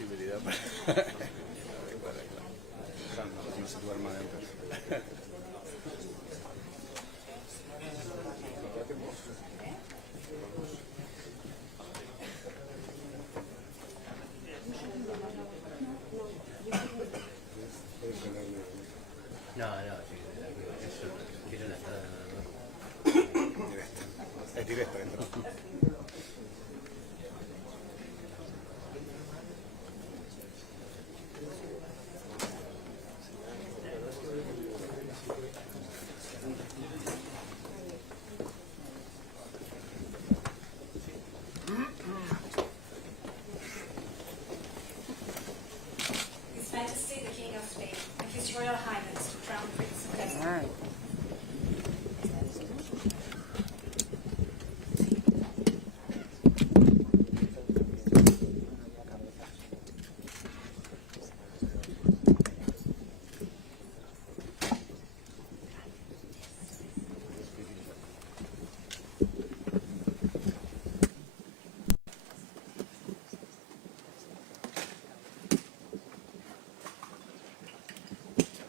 flexibilidad para no se duerma dentro. No, eso quiero la entrada. Es directo dentro. His Majesty the King of Spain and His Royal Highness the Crown Prince of Denmark.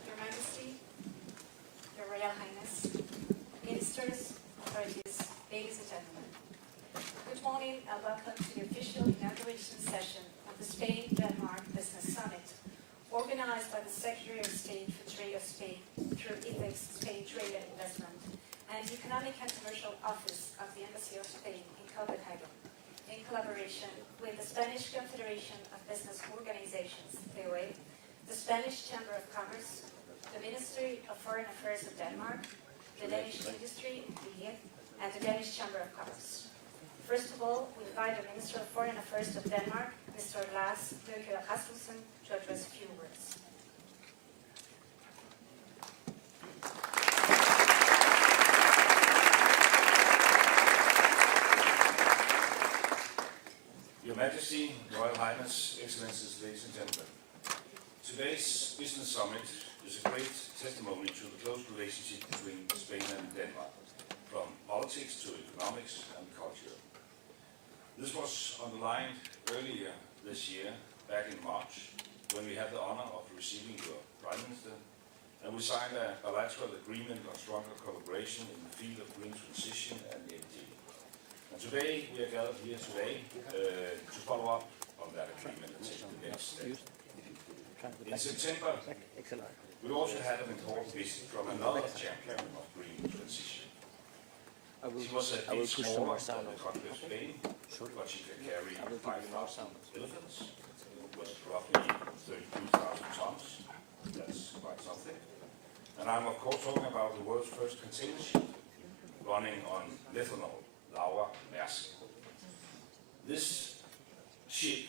Your Majesty, Your Royal Highness, Ministers, authorities, ladies and gentlemen. Good morning and welcome to the official inauguration session of the Spain-Denmark Business Summit, organized by the Secretary of State for Trade of Spain through Ethics, Spain Trade and Investment, and the Economic and Commercial Office of the Embassy of Spain in Copenhagen, in collaboration with the Spanish Confederation of Business Organizations, POA, the Spanish Chamber of Commerce, the Ministry of Foreign Affairs of Denmark, the Danish Industry, DIE, and the Danish Chamber of Commerce. First of all, we invite the Minister of Foreign Affairs of Denmark, Mr. Lars Løkke Rasmussen, to address a few words. Your Majesty, Royal Highness, Excellencies, ladies and gentlemen. Today's Business Summit is a great testimony to the close relationship between Spain and Denmark, from politics to economics and culture. This was underlined earlier this year, back in March, when we had the honor of receiving your Prime Minister, and we signed a bilateral agreement on stronger collaboration in the field of green transition and energy. And today, we are gathered here today to follow up on that agreement and take the next step. In September, we also had an important visit from another champion of green transition. She was a bit smaller than the country of Spain, but she could carry 5,000 elephants, was roughly 32,000 tons. That's quite something. And I'm of course talking about the world's first container ship running on methanol, Laura Maersk. This ship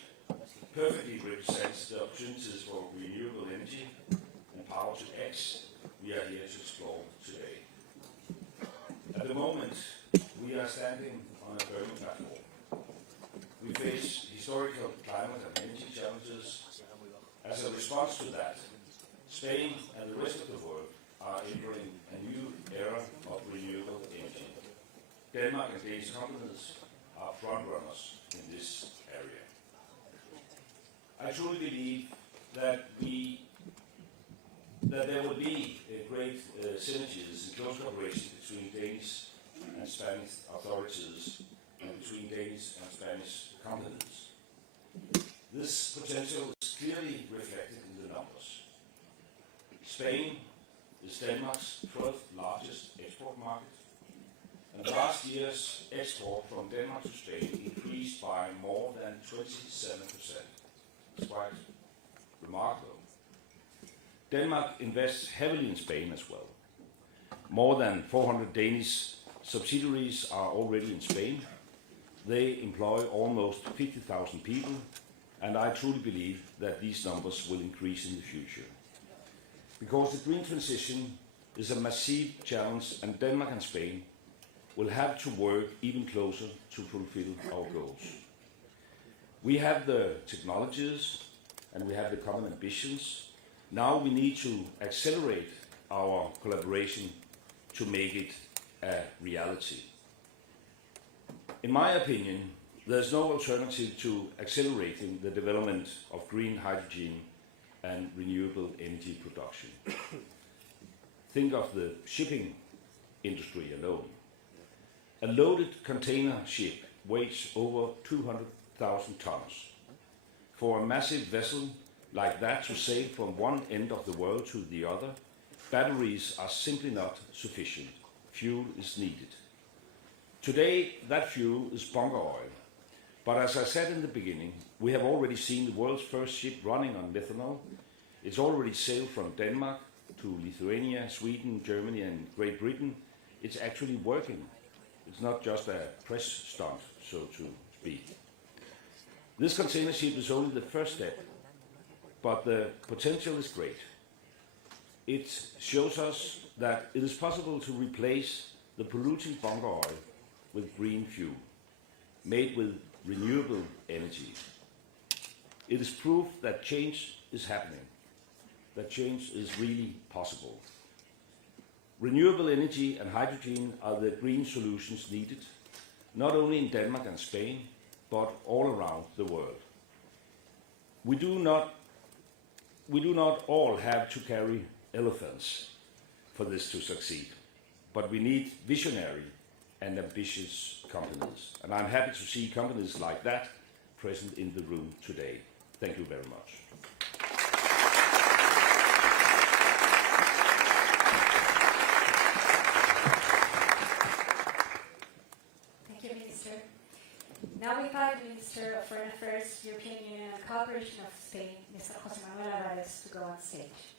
perfectly represents the opportunities for renewable energy and power to X we are here to explore today. At the moment, we are standing on a burning platform. We face historical climate and energy challenges. As a response to that, Spain and the rest of the world are entering a new era of renewable energy. Denmark and Danish companies are frontrunners in this area. I truly believe that there will be great synergies and close cooperation between Danish and Spanish authorities and between Danish and Spanish companies. This potential is clearly reflected in the numbers. Spain is Denmark's 12th largest export market, and last year's export from Denmark to Spain increased by more than 27%. It's quite remarkable. Denmark invests heavily in Spain as well. More than 400 Danish subsidiaries are already in Spain. They employ almost 50,000 people, and I truly believe that these numbers will increase in the future. Because the green transition is a massive challenge, and Denmark and Spain will have to work even closer to fulfill our goals. We have the technologies and we have the common ambitions. Now we need to accelerate our collaboration to make it a reality. In my opinion, There's no alternative to accelerating the development of green hydrogen and renewable energy production. Think of the shipping industry alone. A loaded container ship weighs over 200,000 tons. For a massive vessel like that to sail from one end of the world to the other, batteries are simply not sufficient. Fuel is needed. Today, that fuel is bunker oil. But as I said in the beginning, we have already seen the world's first ship running on methanol. It's already sailed from Denmark to Lithuania, Sweden, Germany, and Great Britain. It's actually working. It's not just a press stunt, so to speak. This container ship is only the first step, but the potential is great. It shows us that it is possible to replace the polluting bunker oil with green fuel, made with renewable energy. It is proof that change is happening, that change is really possible. Renewable energy and hydrogen are the green solutions needed, not only in Denmark and Spain, but all around the world. We do not all have to carry elephants for this to succeed, but we need visionary and ambitious companies. And I'm happy to see companies like that present in the room today. Thank you very much. Thank you, Minister. Now we invite the Minister of Foreign Affairs, European Union and Cooperation of Spain, Mr. José Manuel Álvarez, to go on stage.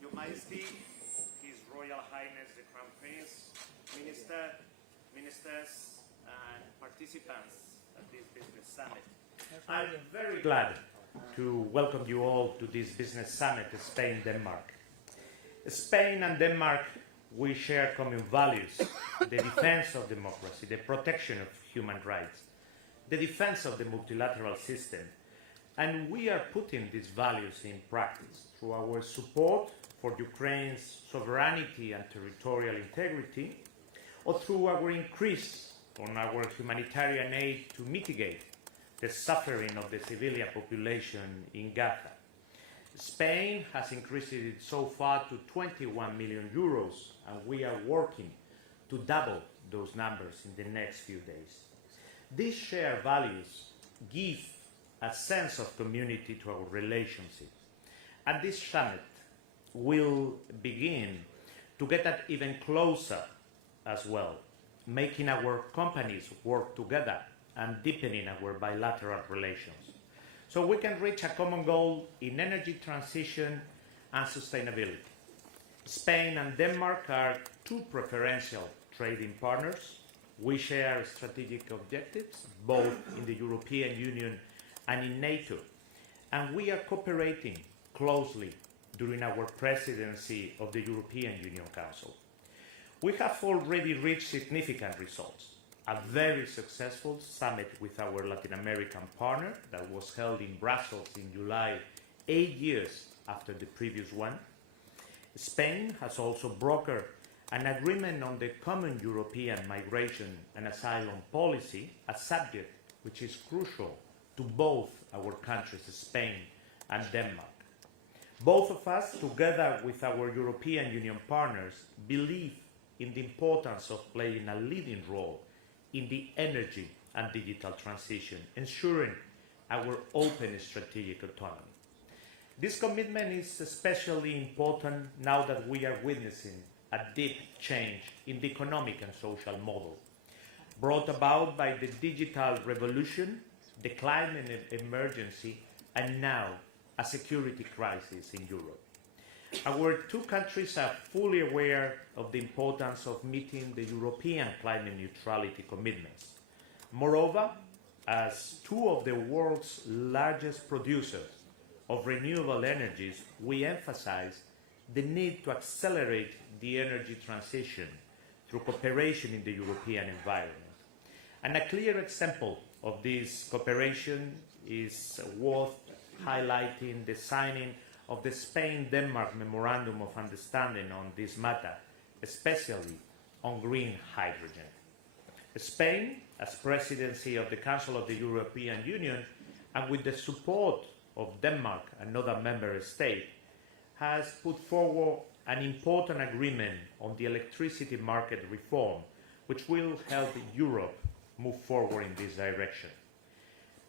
Your Majesty, His Royal Highness the Crown Prince, ministers and participants at this business summit. I'm very glad to welcome you all to this business summit, Spain-Denmark. Spain and Denmark, we share common values, the defense of democracy, the protection of human rights, the defense of the multilateral system, and we are putting these values in practice through our support for Ukraine's sovereignty and territorial integrity, or through our increase on our humanitarian aid to mitigate the suffering of the civilian population in Gaza. Spain has increased it so far to 21 million euros, and we are working to double those numbers in the next few days. These shared values give a sense of community to our relationship, and this summit will begin to get that even closer as well, making our companies work together and deepening our bilateral relations, so we can reach a common goal in energy transition and sustainability. Spain and Denmark are two preferential trading partners. We share strategic objectives, both in the European Union and in NATO, and we are cooperating closely during our presidency of the European Union Council. We have already reached significant results. A very successful summit with our Latin American partner that was held in Brussels in July, 8 years after the previous one. Spain has also brokered an agreement on the common European migration and asylum policy, a subject which is crucial to both our countries, Spain and Denmark. Both of us, together with our European Union partners, believe in the importance of playing a leading role in the energy and digital transition, ensuring our open strategic autonomy. This commitment is especially important now that we are witnessing a deep change in the economic and social model, brought about by the digital revolution, the climate emergency, and now a security crisis in Europe. Our two countries are fully aware of the importance of meeting the European climate neutrality commitments. Moreover, as two of the world's largest producers of renewable energies, we emphasize the need to accelerate the energy transition through cooperation in the European environment. And a clear example of this cooperation is worth highlighting the signing of the Spain-Denmark Memorandum of Understanding on this matter, especially on green hydrogen. Spain, as presidency of the Council of the European Union, and with the support of Denmark, another member state, has put forward an important agreement on the electricity market reform, which will help Europe move forward in this direction.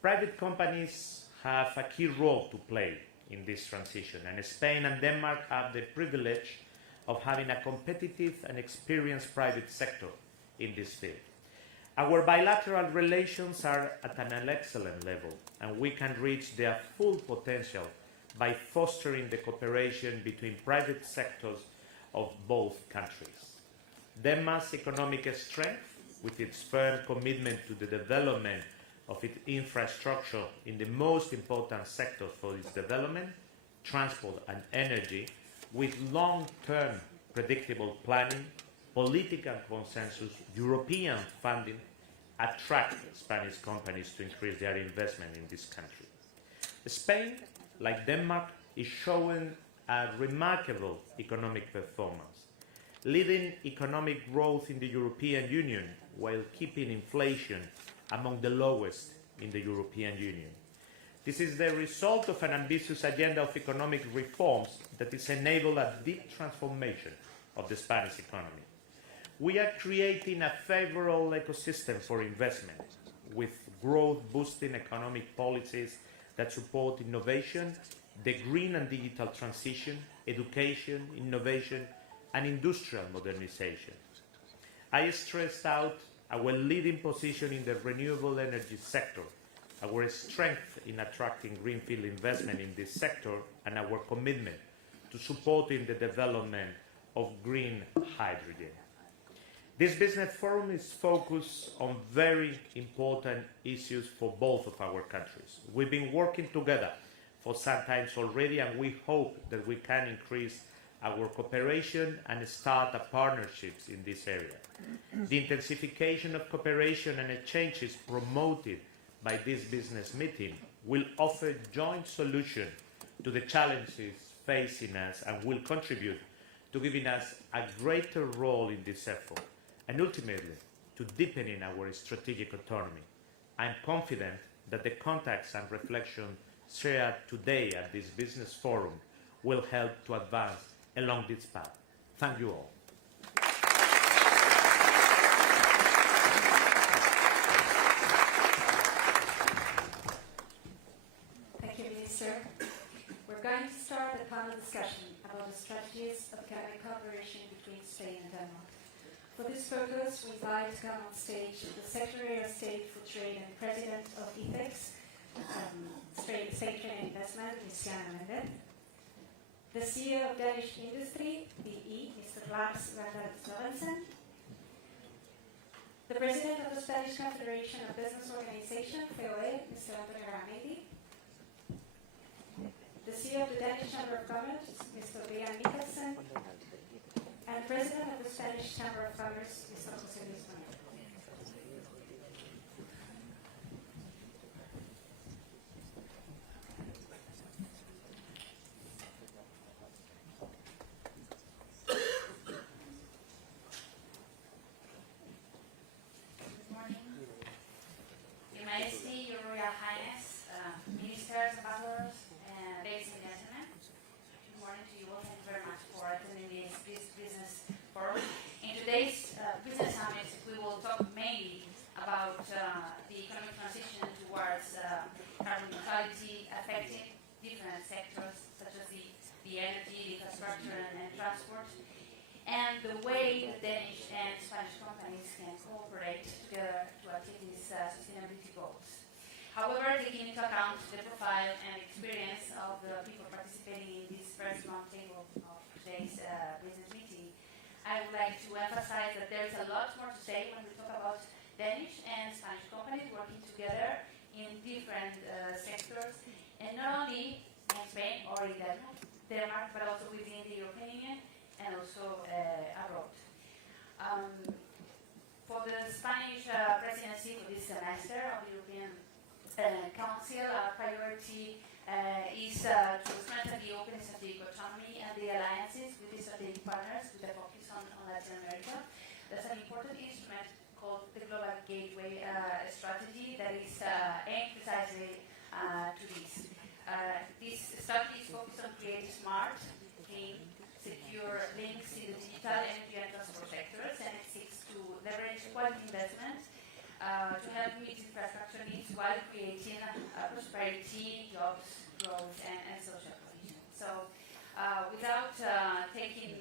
Private companies have a key role to play in this transition, and Spain and Denmark have the privilege of having a competitive and experienced private sector in this field. Our bilateral relations are at an excellent level, and we can reach their full potential by fostering the cooperation between private sectors of both countries. Denmark's economic strength, with its firm commitment to the development of its infrastructure in the most important sectors for its development, transport and energy, with long-term predictable planning, political consensus, European funding, attract Spanish companies to increase their investment in this country. Spain, like Denmark, is showing a remarkable economic performance, leading economic growth in the European Union while keeping inflation among the lowest in the European Union. This is the result of an ambitious agenda of economic reforms that has enabled a deep transformation of the Spanish economy. We are creating a favorable ecosystem for investment with growth-boosting economic policies that support innovation, the green and digital transition, education, innovation, and industrial modernization. I stressed out our leading position in the renewable energy sector, our strength in attracting greenfield investment in this sector, and our commitment to supporting the development of green hydrogen. This business forum is focused on very important issues for both of our countries. We've been working together for some time already, and we hope that we can increase our cooperation and start partnerships in this area. The intensification of cooperation and exchanges promoted by this business meeting will offer joint solutions to the challenges facing us and will contribute to giving us a greater role in this effort and ultimately to deepening our strategic autonomy. I am confident that the contacts and reflections shared today at this business forum will help to advance along this path. Thank you all. Thank you, Minister. We're going to start a panel discussion about the strategies of economic cooperation between Spain and Denmark. For this purpose, we invite to come on stage the Secretary of State for Trade and President of ETHEX, State Trade and Investment, Luciana Mendez, the CEO of Danish Industry, DE, Mr. Lars Lorentzen, the President of the Spanish Confederation of Business Organization, FOE, Mr. Antonio Ramedi, the CEO of the Danish Chamber of Commerce, Mr. Brian Mikkelsen, and President of the Spanish Chamber of Commerce, Mr. José Luis Manuel. Good morning. Your Majesty, Your Royal Highness, Ministers, Ambassadors, ladies and gentlemen. Good morning to you all. Thank you very much for attending this business forum. In today's business summit, we will talk mainly about the economic transition towards carbon neutrality affecting different sectors such as the energy, the infrastructure, and transport, and the way the Danish and Spanish companies can cooperate together to achieve these sustainability goals. However, taking into account the profile and experience of the people participating in this first roundtable of today's business meeting, I would like to emphasize that there is a lot more to say when we talk about Danish and Spanish companies working together in different sectors, and not only in Spain or in Denmark, but also within the European Union and also abroad. For the Spanish presidency for this semester of the European Council, our priority is to strengthen the openness of the economy and the alliances with the strategic partners with a focus on Latin America. There's an important instrument called the Global Gateway strategy that is aimed precisely to this. This strategy is focused on creating smart, clean, secure links in the digital, energy and transport sectors, and it seeks to leverage quality investment to help meet infrastructure needs while creating prosperity, jobs, growth, and social cohesion. So, without taking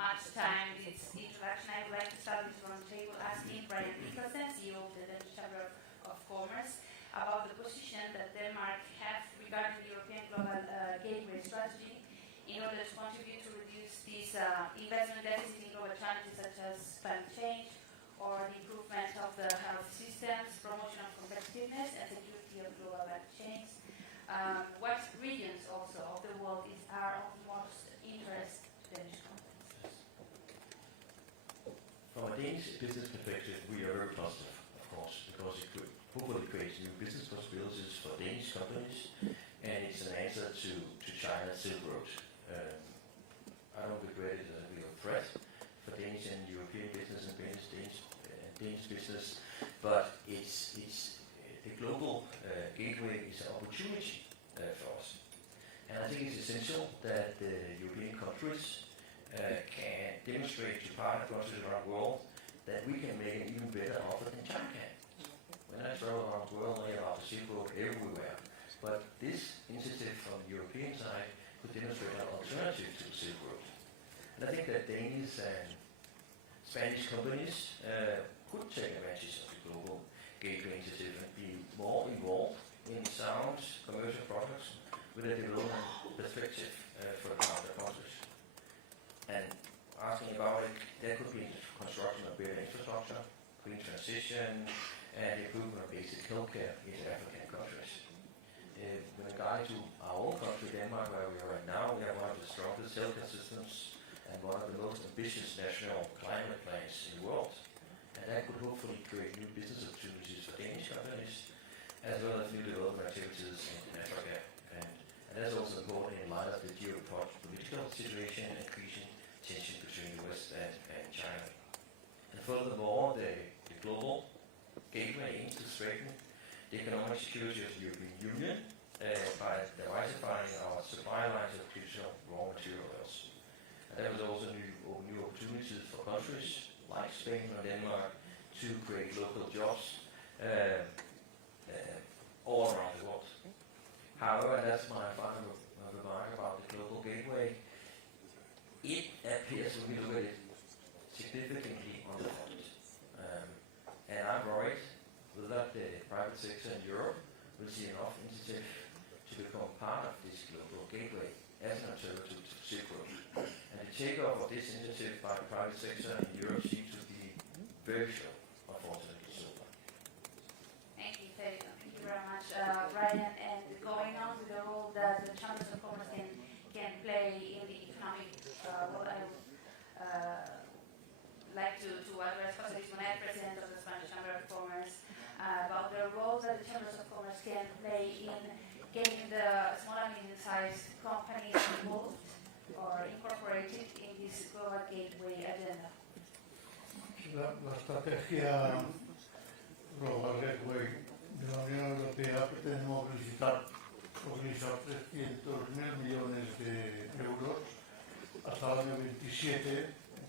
much time in this introduction, I would like to start this roundtable asking Brian Nicholson, CEO of the Danish Chamber of Commerce, about the position that Denmark has regarding the European Global Gateway strategy in order to contribute to reduce this investment deficit in global challenges such as climate change or the improvement of the health systems, promotion of competitiveness and security of global value chains. What regions also of the world are of most interest to Danish companies? From a Danish business perspective, we are very positive, of course, because it could hopefully create new business possibilities for Danish companies, and it's an answer to China's Silk Road. I don't regret it as a real threat for Danish and European business and Danish business, but it's the global gateway is an opportunity for us. And I think it's essential that the European countries can demonstrate to partner countries around the world that we can make an even better offer than China can. When I travel around the world, I have the Silk Road everywhere. But this initiative from the European side could demonstrate an alternative to the Silk Road. And I think that Danish and Spanish companies could take advantage of the global gateway initiative and be more involved in sound commercial products with a development perspective for the partner countries. And asking about it, there could be construction of better infrastructure, green transition, and improvement of basic healthcare in African countries. When regard to our own country, Denmark, where we are right now, we have one of the strongest healthcare systems and one of the most ambitious national climate plans in the world. And that could hopefully create new business opportunities for Danish companies, as well as new development activities in Africa. And that's also important in light of the geopolitical situation and increasing tension between the West and China. And furthermore, the global gateway aims to strengthen the economic security of the European Union by diversifying our supply lines of critical raw materials. And there was also new opportunities for countries like Spain or Denmark to create local jobs all around the world. However, and that's my final remark about the global gateway, it appears when we look at it significantly underfunded. And I'm worried whether the private sector in Europe will see enough initiative to become part of this global gateway as an alternative to Silk Road. And the takeoff of this initiative by the private sector in Europe seems to be very slow, unfortunately so far. Thank you, Felipe. Thank you very much, Brian. And going on with the role that the Chambers of Commerce can play in the economic world, I would like to address José Luis Monet, President of the Spanish Chamber of Commerce, about the role that the Chambers of Commerce can play in getting the small and medium-sized companies involved or incorporated in this global gateway agenda. La estrategia Global Gateway de la Unión Europea pretende movilizar 300.000 millones de euros hasta el año 27 en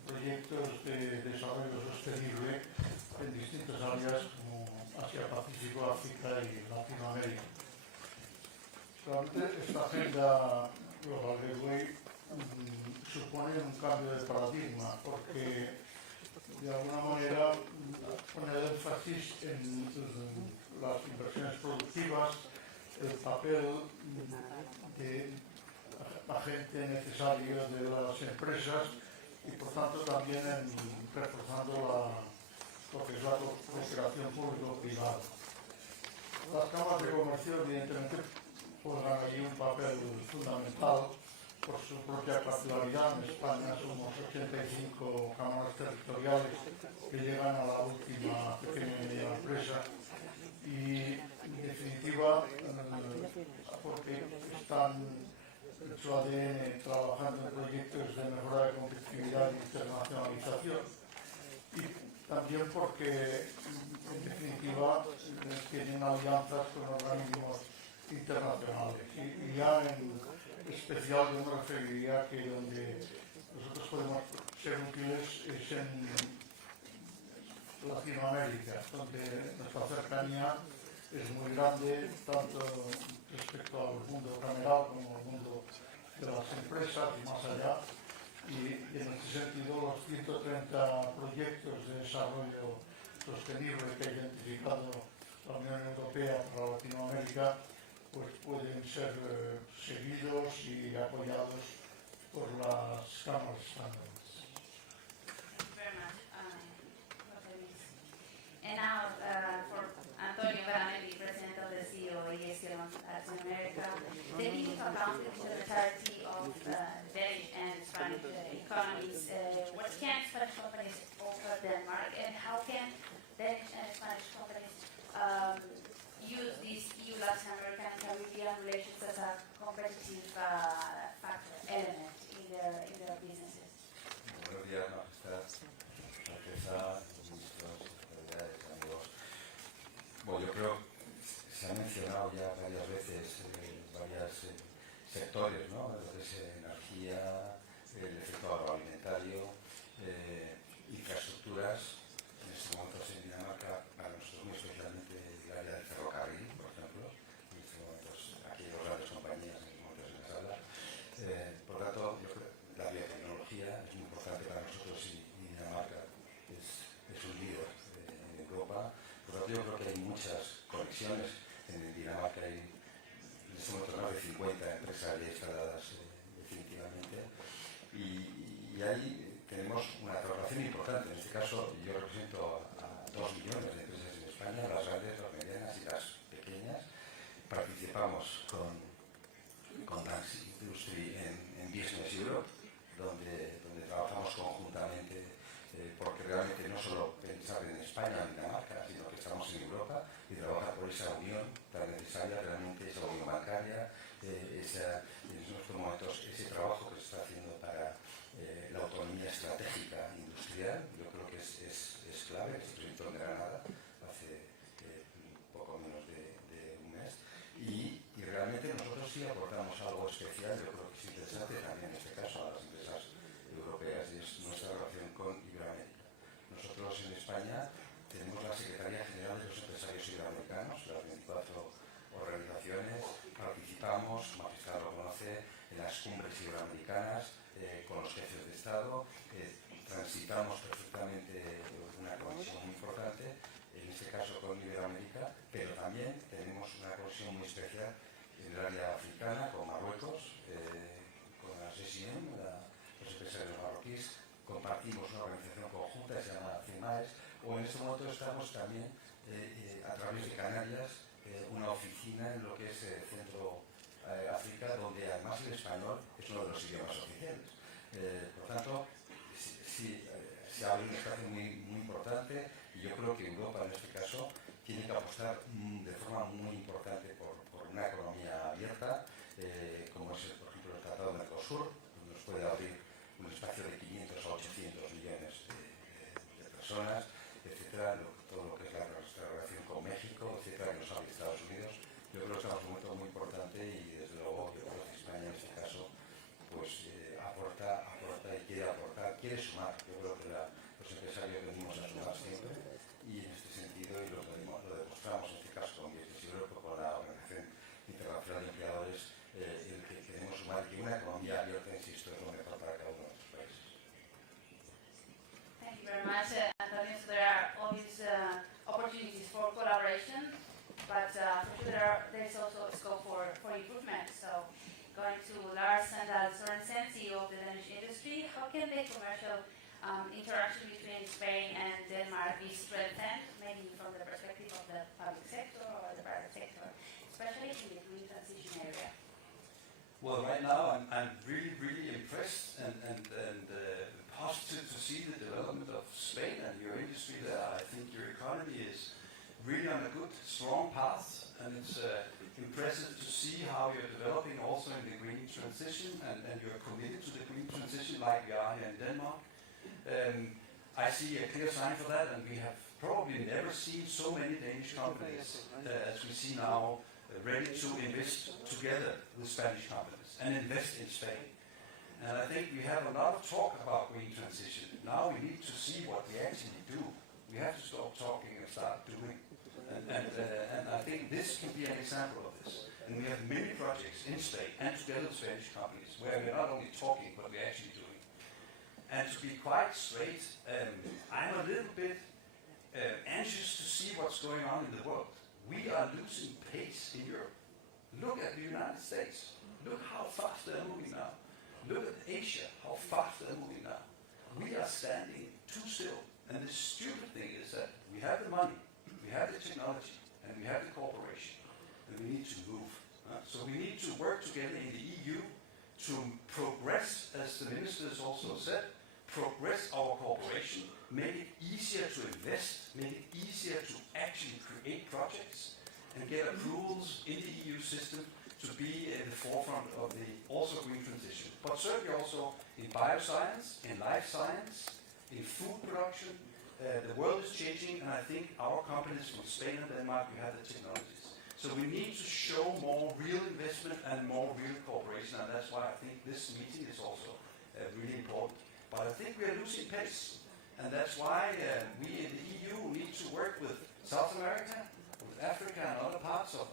proyectos de desarrollo sostenible en distintas áreas como Asia, Pacífico, África y Latinoamérica. Realmente esta agenda Global Gateway supone un cambio de paradigma porque de alguna manera pone el énfasis en las inversiones productivas, el papel de agente necesario de las empresas y por tanto también en reforzando lo que es la cooperación público-privada. Las cámaras de comercio evidentemente juegan allí un papel fundamental por su propia particularidad. En España somos 85 cámaras territoriales que llegan a la última pequeña y mediana empresa y en definitiva porque están en su ADN trabajando en proyectos de mejora de competitividad e internacionalización, y también porque, en definitiva, tienen alianzas con organismos internacionales. Y ya en especial yo me referiría que donde nosotros podemos ser útiles es en Latinoamérica, donde nuestra cercanía es muy grande, tanto respecto al mundo cameral como al mundo de las empresas y más allá. Y en este sentido, los 130 proyectos de desarrollo sostenible que ha identificado la Unión Europea para Latinoamérica, pues pueden ser seguidos y apoyados por las cámaras españolas. And now, for Antonio Granelli, President of the CEO of ESPAña Latin America, taking into account the complementarity of Danish and Spanish economies, what can Spanish companies offer Denmark, and how can Danish and Spanish companies use these EU-Latin American and Caribbean relations as a competitive factor, element in their businesses? Buenos días, Majestad, Alteza, ministros, autoridades, amigos. Bueno, yo creo que se han mencionado ya varias veces varios sectores, ¿no? Lo que es energía, el efecto agroalimentario, infraestructuras. En estos momentos en Dinamarca, para nosotros muy especialmente el área del ferrocarril, por ejemplo. En estos momentos aquí hay dos grandes compañías en estos momentos en la sala. Por lo tanto, yo creo que la biotecnología es muy importante para nosotros y Dinamarca es un líder en Europa. Por lo tanto, yo creo que hay muchas conexiones en Dinamarca. Hay en este momento más de 50 empresas ya instaladas definitivamente. Y ahí tenemos una traslación importante. En este caso, yo represento a 2 millones de empresas en España, las grandes, las medianas y las pequeñas. Participamos con Dance Industry en Business Europe, donde trabajamos conjuntamente, porque realmente no solo pensar en España o en Dinamarca, sino que estamos en Europa y trabajar por esa unión tan necesaria, realmente esa unión bancaria, en estos momentos ese trabajo que se está haciendo para la autonomía estratégica industrial. Yo creo que es clave. Se presentó en Granada hace poco menos de un mes y realmente nosotros sí aportamos algo especial. Yo creo que es interesante también en este caso a las empresas europeas, y es nuestra relación con Iberoamérica. Nosotros en España tenemos la Secretaría General de los Empresarios Iberoamericanos, las 24 organizaciones. Participamos, Majestad lo conoce, en las cumbres iberoamericanas con los jefes de Estado. Transitamos perfectamente una conexión muy importante, en este caso con Iberoamérica, pero también tenemos una conexión muy especial en el área africana, con Marruecos, con la SESIEM, los empresarios marroquíes. Compartimos una organización conjunta que se llama CEMAES, o en este momento estamos también a través de Canarias, una oficina en lo que es Centro África, donde además el español es uno de los idiomas oficiales. Por tanto, se abre un espacio muy importante, y yo creo que Europa en este caso tiene que apostar de forma muy importante por una economía abierta, como es, por ejemplo, el Tratado de Mercosur, que nos puede abrir un espacio de 500 a 800 millones de personas, etcétera, todo lo que es la relación con México, etcétera, que nos abre Estados Unidos. Yo creo que estamos en un momento muy importante, y desde luego yo creo que España en este caso pues aporta y quiere sumar. Yo creo que los empresarios venimos a sumar siempre, y en este sentido, y lo demostramos en este caso con Business Europe, con la Organización Internacional de Empleadores, el que queremos sumar, que una economía abierta, insisto, es lo mejor para cada uno de nuestros países. Thank you very much, Antonio. So there are always opportunities for collaboration, but for sure there is also scope for improvement. So going to Lars Sandal Sorensen, CEO of the Danish industry, how can the commercial interaction between Spain and Denmark be strengthened, maybe from the perspective of the public sector or the private sector, especially in the green transition area? Well, right now I'm really impressed and positive to see the development of Spain and your industry there. I think your economy is really on a good, strong path, and it's impressive to see how you're developing also in the green transition, and you're committed to the green transition like we are here in Denmark. I see a clear sign for that, and we have probably never seen so many Danish companies as we see now ready to invest together with Spanish companies and invest in Spain. And I think we have a lot of talk about green transition. Now we need to see what we actually do. We have to stop talking and start doing. And I think this can be an example of this. And we have many projects in Spain and together with Spanish companies where we're not only talking, but we're actually doing. And to be quite straight, I'm a little bit anxious to see what's going on in the world. We are losing pace in Europe. Look at the United States. Look how fast they're moving now. Look at Asia, how fast they're moving now. We are standing too still. And the stupid thing is that we have the money, we have the technology, and we have the cooperation. And we need to move. So we need to work together in the EU to progress, as the ministers also said, progress our cooperation, make it easier to invest, make it easier to actually create projects, and get approvals in the EU system to be in the forefront of the also green transition. But certainly also in bioscience, in life science, in food production. The world is changing, and I think our companies from Spain and Denmark, we have the technologies. So we need to show more real investment and more real cooperation, and that's why I think this meeting is also really important. But I think we are losing pace, and that's why we in the EU need to work with South America, with Africa and other parts of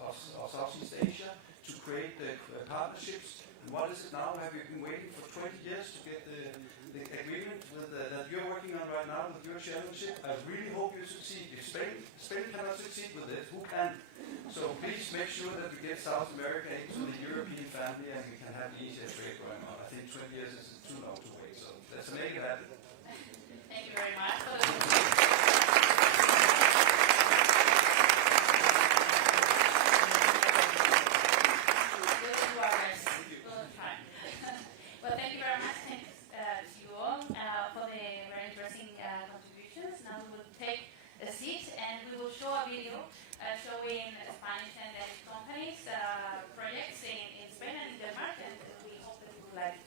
Southeast Asia to create the partnerships. And what is it now? Have you been waiting for 20 years to get the agreement that you're working on right now with your chairmanship? I really hope you succeed. If Spain cannot succeed with it, who can? So please make sure that we get South America into the European family and we can have the easier trade going on. I think 20 years is too long to wait. So let's make it happen. Thank you very much. Well, thank you very much. Thanks to you all for the very interesting contributions. Now we will take a seat and we will show a video showing Spanish and Danish companies projects in Spain and in Denmark, and we hope that you will like it.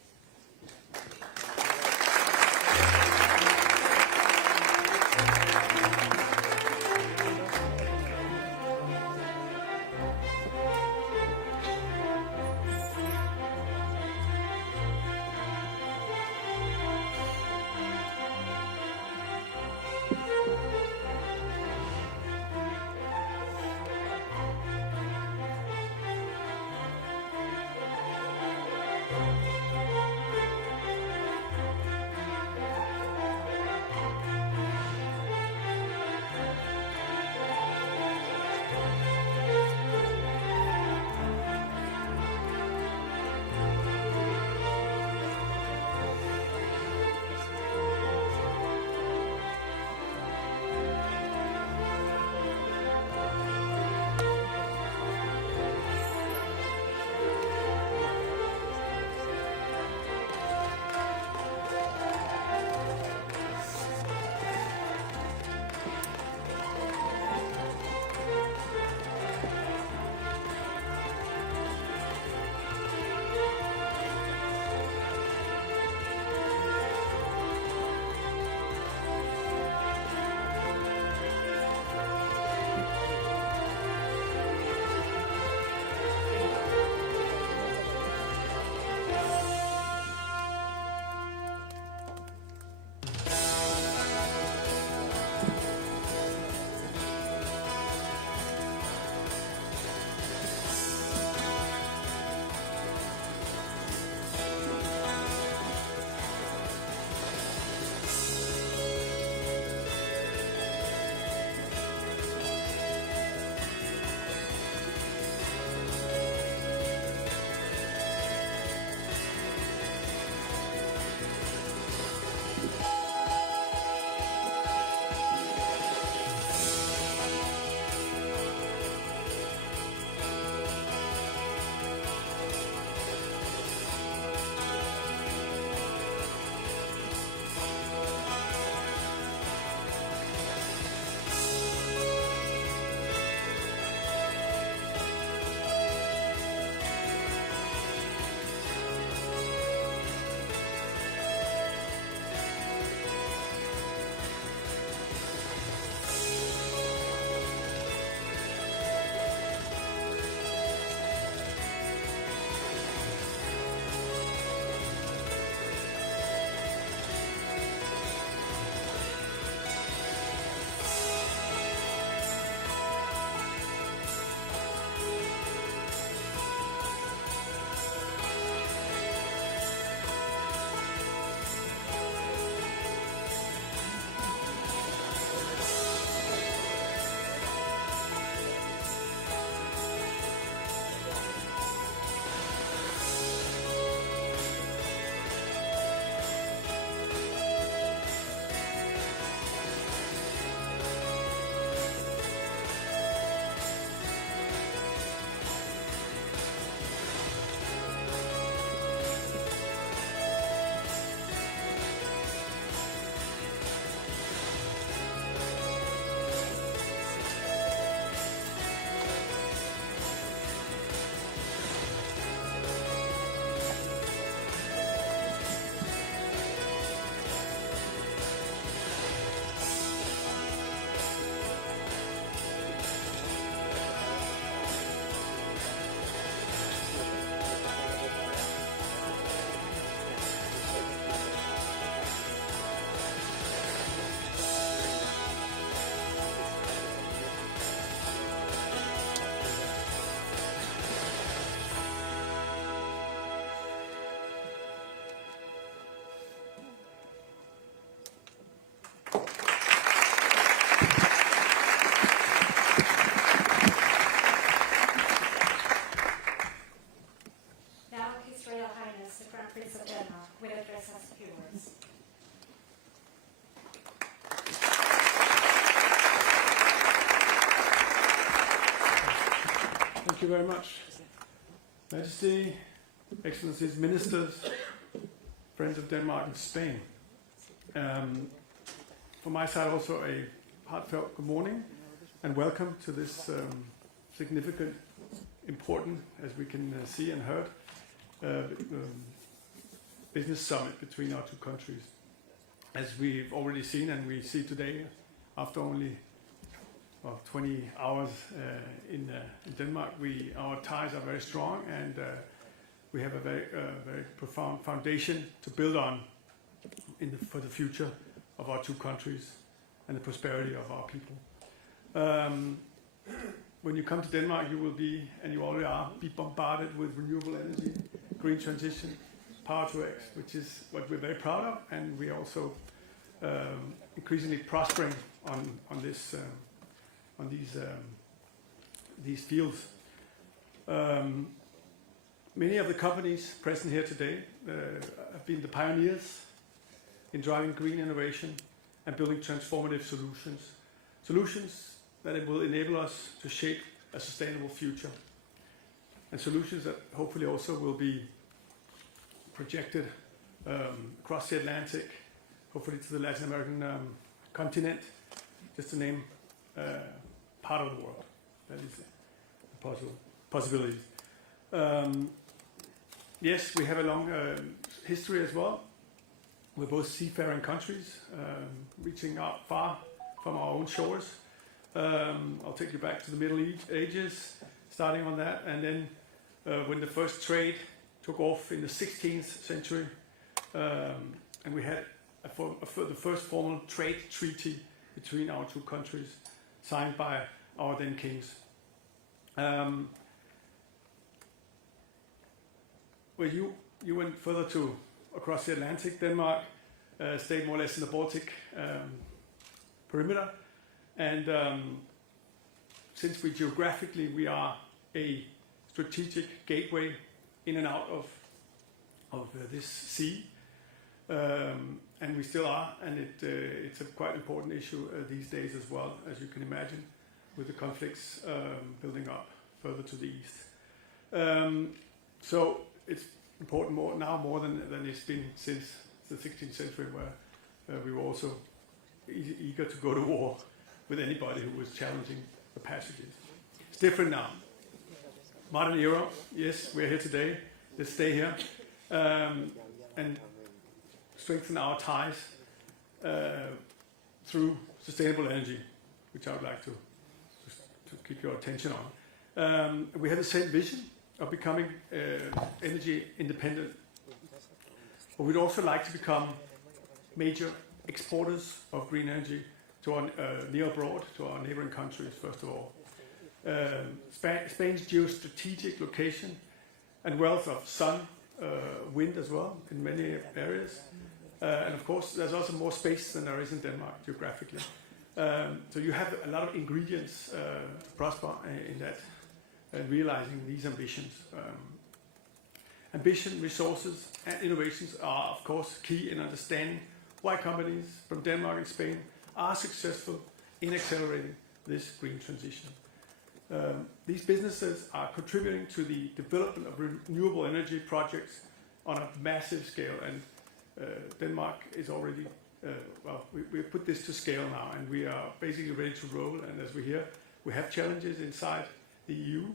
you very much. Majesty, Excellencies, Ministers, friends of Denmark and Spain. From my side also a heartfelt good morning and welcome to this significant, important, as we can see and heard, business summit between our two countries. As we've already seen and we see today, after only 20 hours in Denmark, our ties are very strong, and we have a very profound foundation to build on for the future of our two countries and the prosperity of our people. When you come to Denmark, you will be, and you already are, be bombarded with renewable energy, green transition, power to X, which is what we're very proud of, and we are also increasingly prospering on these fields. Many of the companies present here today have been the pioneers in driving green innovation and building transformative solutions that will enable us to shape a sustainable future, and solutions that hopefully also will be projected across the Atlantic, hopefully to the Latin American continent, just to name part of the world. That is a possibility. Yes, we have a long history as well. We're both seafaring countries, reaching out far from our own shores. I'll take you back to the Middle Ages, starting on that, and then when the first trade took off in the 16th century, and we had the first formal trade treaty between our two countries, signed by our then kings. Well, you went further across the Atlantic. Denmark stayed more or less in the Baltic perimeter, and since we geographically are a strategic gateway in and out of this sea, and we still are, and it's a quite important issue these days as well, as you can imagine, with the conflicts building up further to the east. So it's important more than it's been since the 16th century, where we were also eager to go to war with anybody who was challenging the passages. It's different now. Modern era, yes, we're here today. Let's stay here and strengthen our ties through sustainable energy, which I would like to keep your attention on. We have the same vision of becoming energy independent, but we'd also like to become major exporters of green energy to our near abroad, to our neighboring countries, first of all. Spain's geostrategic location and wealth of sun, wind as well in many areas. And of course, there's also more space than there is in Denmark geographically. So you have a lot of ingredients to prosper in that, realizing these ambitions. Ambition, resources, and innovations are, of course, key in understanding why companies from Denmark and Spain are successful in accelerating this green transition. These businesses are contributing to the development of renewable energy projects on a massive scale, and Denmark is already, we put this to scale now, and we are basically ready to roll. And as we hear, we have challenges inside the EU,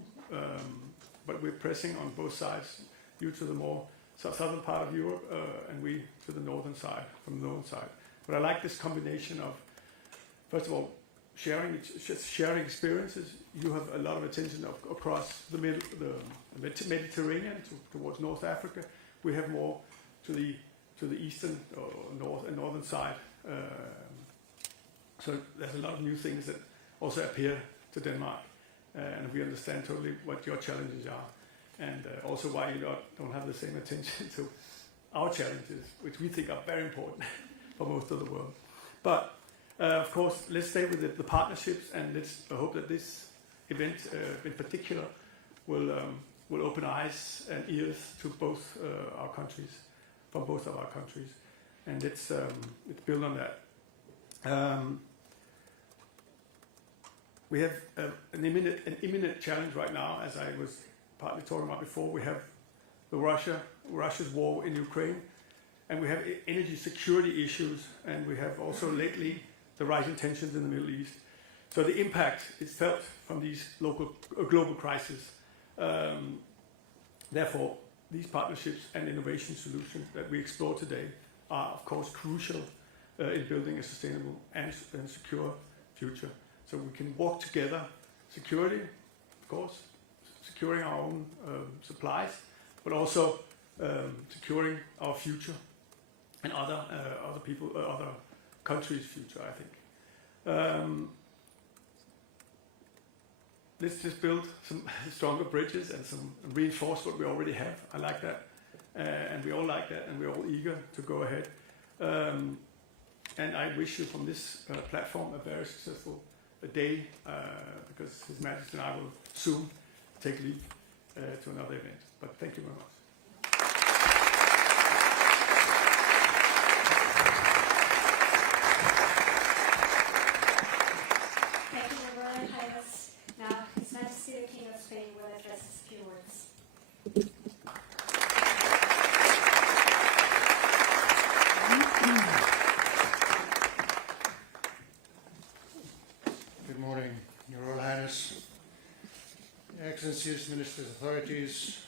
but we're pressing on both sides, you to the more southern part of Europe, and we to the northern side, from the northern side. But I like this combination of, first of all, sharing experiences. You have a lot of attention across the Mediterranean towards North Africa. We have more to the eastern or northern side. So there's a lot of new things that also appear to Denmark, and we understand totally what your challenges are, and also why you don't have the same attention to our challenges, which we think are very important for most of the world. But of course, let's stay with the partnerships, and let's hope that this event in particular will open eyes and ears to both our countries, from both of our countries, and let's build on that. we have an imminent challenge right now, as I was partly talking about before. We have Russia's war in Ukraine, and we have energy security issues, and we have also lately the rising tensions in the Middle East. So the impact is felt from these global crises. Therefore, these partnerships and innovation solutions that we explore today are, of course, crucial in building a sustainable and secure future. So we can work together, security, of course, securing our own supplies, but also securing our future and other countries' future, I think. Let's just build some stronger bridges and reinforce what we already have. I like that, and we all like that, and we're all eager to go ahead. And I wish you from this platform a very successful day, because His Majesty and I will soon take leave to another event. But thank you very much. Thank you, Your Royal Highness. Now, His Majesty the King of Spain will address us a few words. Good morning, Your Royal Highness, Excellencies, Ministers, authorities,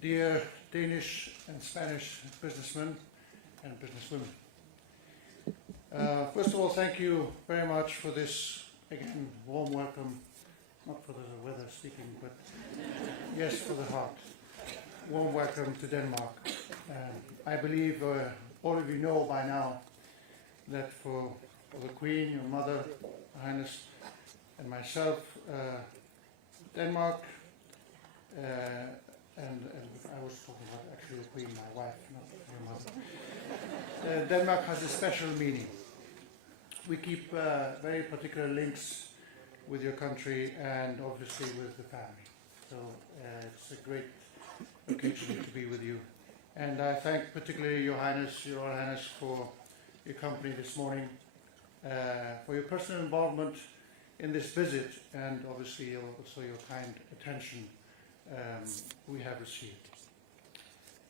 dear Danish and Spanish businessmen and businesswomen. First of all, thank you very much for this, again, warm welcome, not for the weather speaking, but yes, for the heart. Warm welcome to Denmark. I believe all of you know by now that for the Queen, your mother, Highness, and myself, Denmark, and I was talking about actually the Queen, my wife, not your mother. Denmark has a special meaning. We keep very particular links with your country and obviously with the family. So it's a great occasion to be with you. And I thank particularly Your Highness, Your Royal Highness, for your company this morning, for your personal involvement in this visit, and obviously also your kind attention we have received.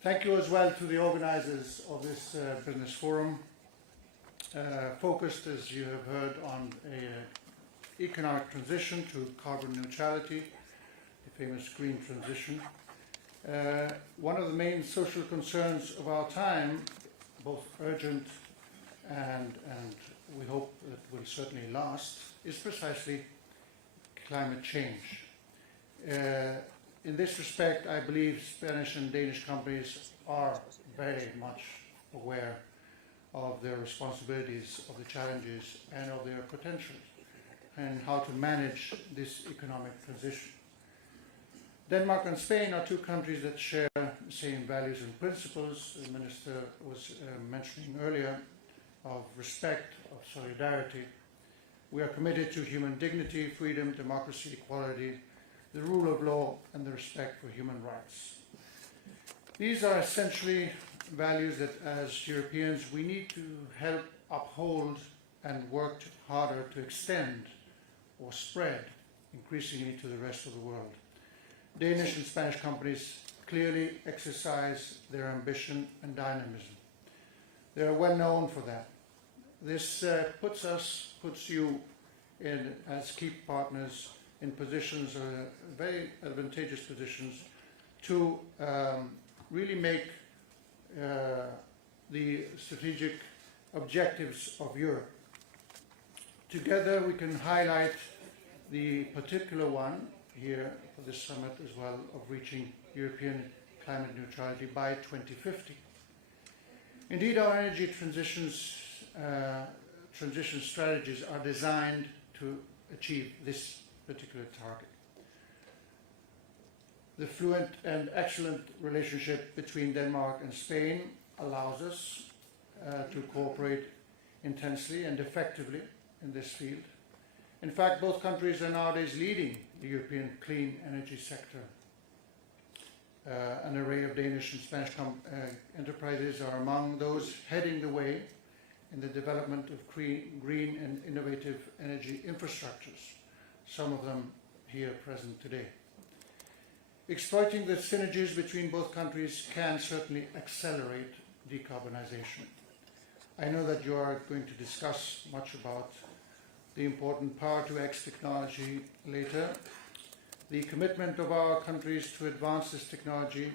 Thank you as well to the organizers of this business forum, focused, as you have heard, on an economic transition to carbon neutrality, the famous green transition. One of the main social concerns of our time, both urgent and we hope that will certainly last, is precisely climate change. In this respect, I believe Spanish and Danish companies are very much aware of their responsibilities, of the challenges, and of their potentials, and how to manage this economic transition. Denmark and Spain are two countries that share the same values and principles. The Minister was mentioning earlier, of respect, of solidarity. We are committed to human dignity, freedom, democracy, equality, the rule of law, and the respect for human rights. These are essentially values that as Europeans we need to help uphold and work harder to extend or spread increasingly to the rest of the world. Danish and Spanish companies clearly exercise their ambition and dynamism. They are well known for that. This puts you in, as key partners, in positions, very advantageous positions, to really make the strategic objectives of Europe. Together we can highlight the particular one here for this summit as well, of reaching European climate neutrality by 2050. Indeed, our energy transition strategies are designed to achieve this particular target. The fluent and excellent relationship between Denmark and Spain allows us to cooperate intensely and effectively in this field. In fact, both countries are nowadays leading the European clean energy sector. An array of Danish and Spanish enterprises are among those heading the way in the development of green and innovative energy infrastructures, some of them here present today. Exploiting the synergies between both countries can certainly accelerate decarbonization. I know that you are going to discuss much about the important Power-to-X technology later. The commitment of our countries to advance this technology,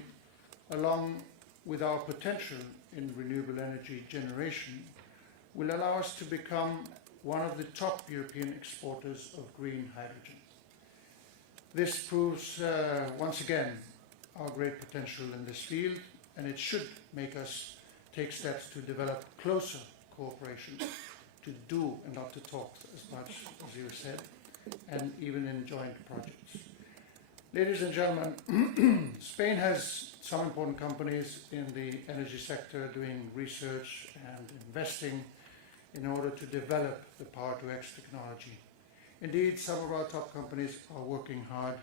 along with our potential in renewable energy generation, will allow us to become one of the top European exporters of green hydrogen. This proves once again our great potential in this field, and it should make us take steps to develop closer cooperation, to do and not to talk as much as you said, and even in joint projects. Ladies and gentlemen, Spain has some important companies in the energy sector doing research and investing in order to develop the Power-to-X technology. Indeed, some of our top companies are working hard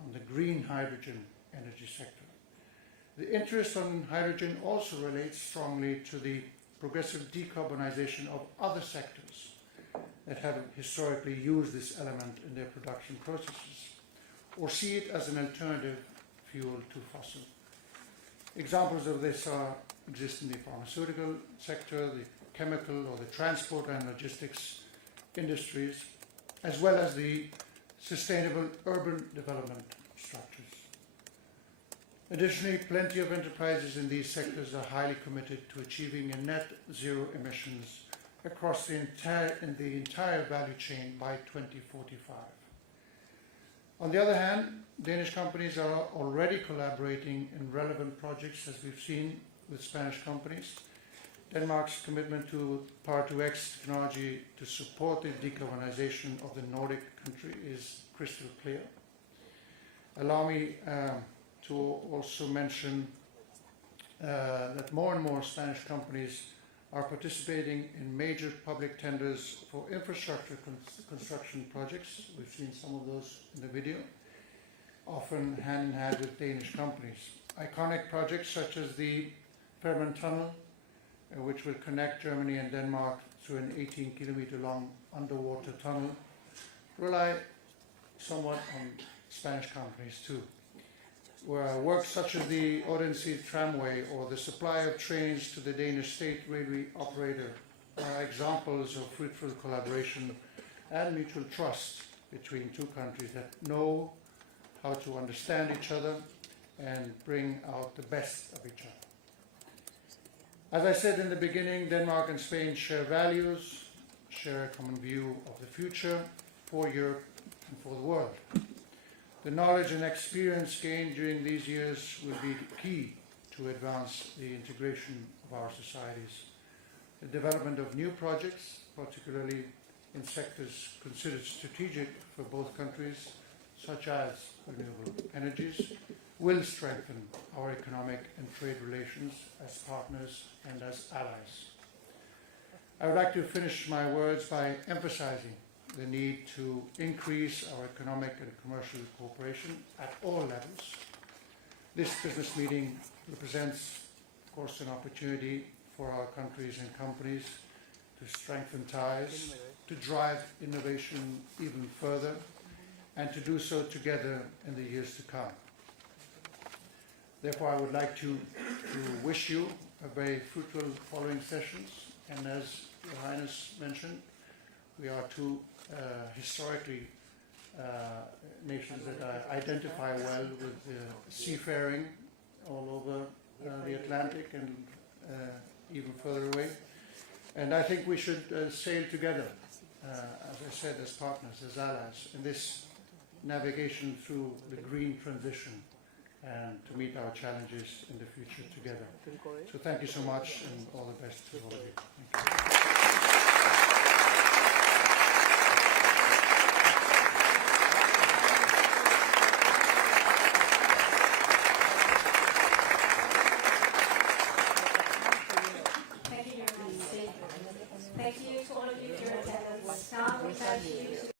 on the green hydrogen energy sector. The interest on hydrogen also relates strongly to the progressive decarbonization of other sectors that have historically used this element in their production processes, or see it as an alternative fuel to fossil. Examples of this exist in the pharmaceutical sector, the chemical or the transport and logistics industries, as well as the sustainable urban development structures. Additionally, plenty of enterprises in these sectors are highly committed to achieving a net zero emissions across the entire value chain by 2045. On the other hand, Danish companies are already collaborating in relevant projects, as we've seen with Spanish companies. Denmark's commitment to Power-to-X technology to support the decarbonization of the Nordic country is crystal clear. Allow me to also mention that more and more Spanish companies are participating in major public tenders for infrastructure construction projects. We've seen some of those in the video, often hand in hand with Danish companies. Iconic projects such as the Fehmarn Tunnel, which will connect Germany and Denmark through an 18-kilometer long underwater tunnel, rely somewhat on Spanish companies too. Where work such as the Odense tramway or the supply of trains to the Danish state railway operator are examples of fruitful collaboration and mutual trust between two countries that know how to understand each other and bring out the best of each other. As I said in the beginning, Denmark and Spain share values, share a common view of the future for Europe and for the world. The knowledge and experience gained during these years will be key to advance the integration of our societies. The development of new projects, particularly in sectors considered strategic for both countries, such as renewable energies, will strengthen our economic and trade relations as partners and as allies. I would like to finish my words by emphasizing the need to increase our economic and commercial cooperation at all levels. This business meeting represents, of course, an opportunity for our countries and companies to strengthen ties, to drive innovation even further, and to do so together in the years to come. Therefore, I would like to wish you a very fruitful following sessions, and as Your Highness mentioned, we are two historically nations that identify well with seafaring all over the Atlantic and even further away. And I think we should sail together, as I said, as partners, as allies, in this navigation through the green transition and to meet our challenges in the future together. So thank you so much, and all the best to all of you. Thank you. Thank you to all of you for your attendance. Now we invite you to